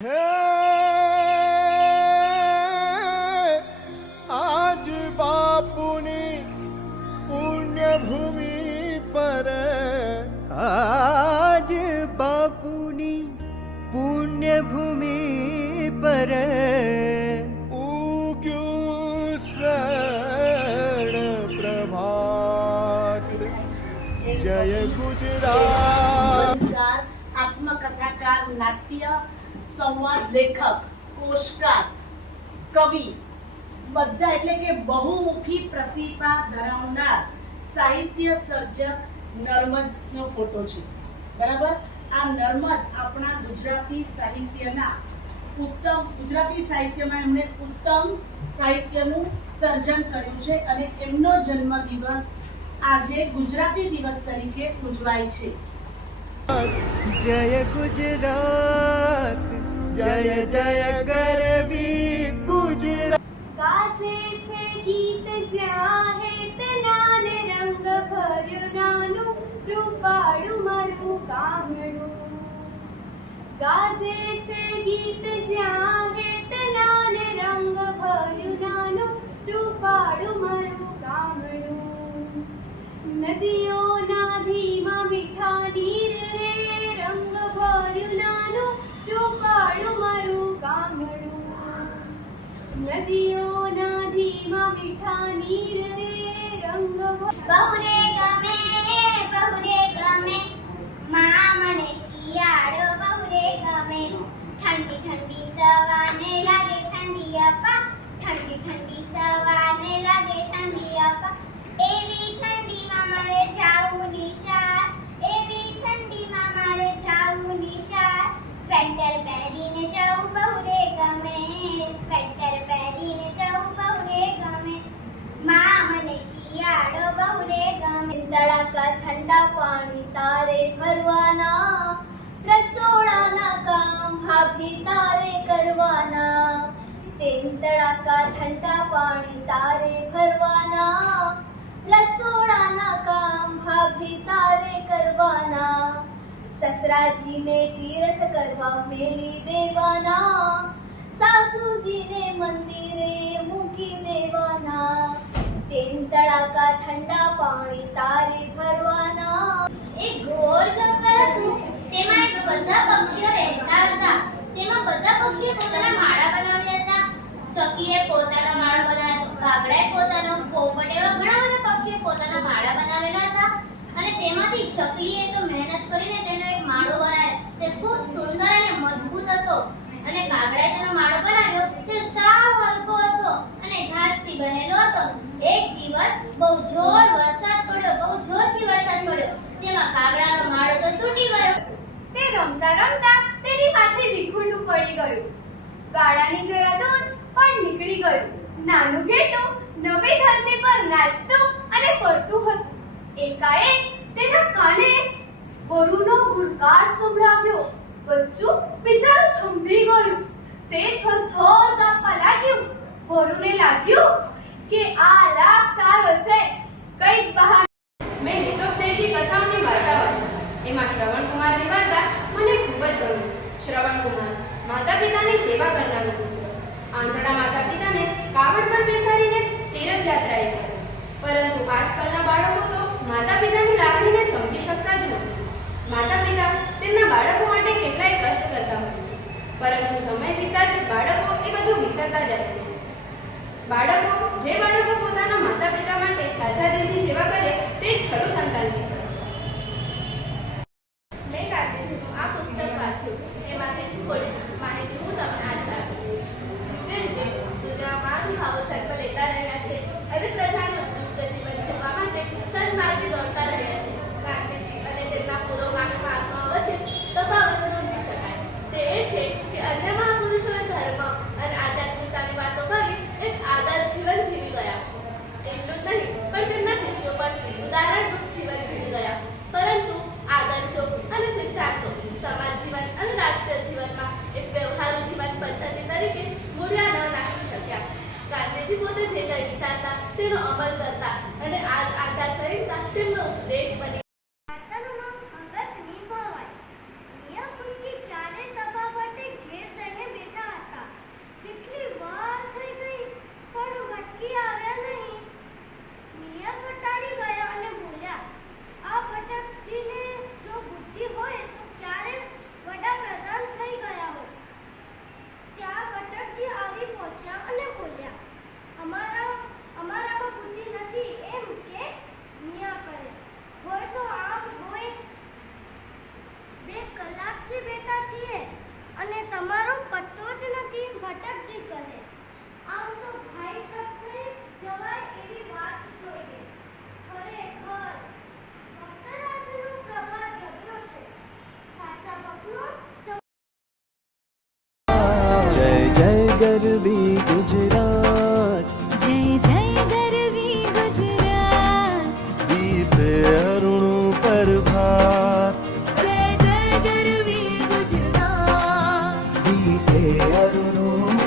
आज बापुनी पुण्य भूमि पर आज बापुनी पुण्य भूमि पर उग्યું સ્વર્ણ પ્રભાત જય ગુજરાત। આત્મકથાકાર, નાટ્ય સંવાદ લેખક, કોશકાર, કવિ બધા એટલે કે બહુમુખી પ્રતિભા ધરાવનાર સાહિત્ય સર્જક નર્મદનો ફોટો છે, બરાબર। આ નર્મદ આપણા ગુજરાતી સાહિત્યમાં એમણે ઉત્તમ સાહિત્યનું સર્જન કર્યું છે અને એમનો જન્મદિવસ આજે ગુજરાતી દિવસ તરીકે ઉજવાય છે। जय गुजरात जय जय गरवी गुजरात। गाजे छे गीत ज्યાં હેત નાને રંગ ભર્યું નાનું રૂપાળું મારું ગામડું। ગાજે છે ગીત જ્યાં હેત નાને રંગ ભર્યું નાનું રૂપાળું મારું ગામડું। નદીઓના ધીમા મીઠા નીર રે રંગ ભર્યું નાનું રૂપાળું મારું ગામડું। નદીઓના ધીમા મીઠા નીર રે રંગ બહુ રે ગમે માં મને શિયાળો બહુ રે ગમે। ઠંડી ઠંડી સવારને લાગે ઠંડી અપા ઠંડી ઠંડી સવારને લાગે ઠંડી અપા। એવી ઠંડીમાં મારે જાવું નિશાળ એવી ઠંડીમાં મારે જાવું નિશાળ। સ્વેટર પહેરીને જવું બહુ રે ગમે સ્વેટર પહેરીને જવું બહુ રે ગમે। માં મને શિયાળો બહુ રે ગમે। તડાકા ઠંડા પાણી તારે ભરવાના રસોડાના કામ ભાભી તારે કરવાના। તેમ તડાકા ઠંડા પાણી તારે ભરવાના રસોડાના કામ ભાભી તારે કરવાના। સસરાજીને તીર્થ કરવા મેલી દેવાના સાસુજીને મંદિરે મૂકી દેવાના। તેમ તડાકા ઠંડા પાણી તારે ભરવાના। એક ગોળ ચક્કર હતું તેમાં એક બધા પક્ષીઓ રહેતા હતા। તેમાં બધા પક્ષીઓ પોતાના માળા બનાવ્યા હતા। ચકલીએ પોતાનો માળો બનાવ્યો, કાગડાએ પોતાનો, પોપટ એવા ઘણા બધા પક્ષીઓ પોતાના માળા બનાવેલા હતા અને તેમાંથી ચકલીએ તો મહેનત કરીને તેનો એક માળો બનાવ્યો તે ખૂબ સુંદર અને મજબૂત હતો અને કાગડાએ તેનો માળો બનાવ્યો તે સાવ હલકો હતો અને ઘાસથી બનેલો હતો। એક દિવસ બહુ જોરથી વરસાદ પડ્યો તેમાં કાગડાનો માળો તો તૂટી ગયો। તે રમતા રમતા તેની માથે વિખૂટું પડી ગયું। ગાળાની જરા દૂર પણ નીકળી ગયું। નાનું ઘેટું નવી ધરતી પર નાચતું અને ફરતું હતું। એકાએક તેના કાને વરુનો ગુણકાર સંભળાવ્યો। બચ્ચું બિચારું થંભી ગયું। તે થરથર કાપવા લાગ્યું। વરુને લાગ્યું કે આ લાભ સારો છે, કંઈક બહાર। મેં હિતોપદેશી કથાઓની વાર્તા વાંચી એમાં શ્રવણકુમારની વાર્તા મને ખૂબ જ ગમી। શ્રવણકુમાર માતા પિતાની સેવા કરનારો પુત્ર આંધળા માતા પિતાને કાવડ પર બેસાડીને તીર્થયાત્રાએ જાય, પરંતુ આજકાલના બાળકો તો માતા પિતાની લાગણીને સમજી શકતા જ નથી। માતા પિતા તેમના બાળકો માટે કેટલાય કષ્ટ કરતા હોય છે, પરંતુ સમય વીતતા જ બાળકો એ બધું વિસરતા જાય છે। જે બાળકો પોતાના માતા પિતા માટે સાચા દિલથી સેવા કરે તે જ ખરું સંતાન કહેવાય છે। મેં ગાંધીજીનું આ પુસ્તક વાંચ્યું એમાંથી થોડી માહિતી હું તમને આજ આપીશ। દુનિયામાં મહાનુભાવો જન્મ લેતા રહ્યા છે અને પ્રજાને ઉત્કૃષ્ટ જીવન જીવવા માટે સન્માર્ગે દોડતા રહ્યા છે। ગાંધીજી અને તેમના પૂર્વ મહાત્માઓ વચ્ચે તફાવત નોંધી શકાય તે એ છે કે અન્ય મહાપુરુષોએ ધર્મ અને આધ્યાત્મિકતાની વાતો કરી એક આદર્શ જીવન જીવી ગયા। એટલું જ નહીં પણ તેમના શિષ્યો પણ ઉદાહરણરૂપ જીવન જીવી ગયા। પરંતુ આદર્શો અને સિદ્ધાંતો સમાજ જીવન અને રાષ્ટ્રીય જીવનમાં એક વ્યવહારુ જીવન પદ્ધતિ તરીકે મૂળિયા ન નાખી શક્યા। ગાંધીજી પોતે જે કંઈ વિચારતા તેનો અમલ કરતા અને આજ આચાર સંહિતા તેમનો ઉપદેશ બની। વાર્તાનું નામ અંગત નિભાવાય। મિયા ફુસકી ક્યારે તફાવતે ઘેર ચડવા જય ગરવી ગુજરાત, જય જય ગરવી ગુજરાત, ગીતે અરુણું પ્રભાત, જય જય ગરવી ગુજરાત, ગીતે અરુણું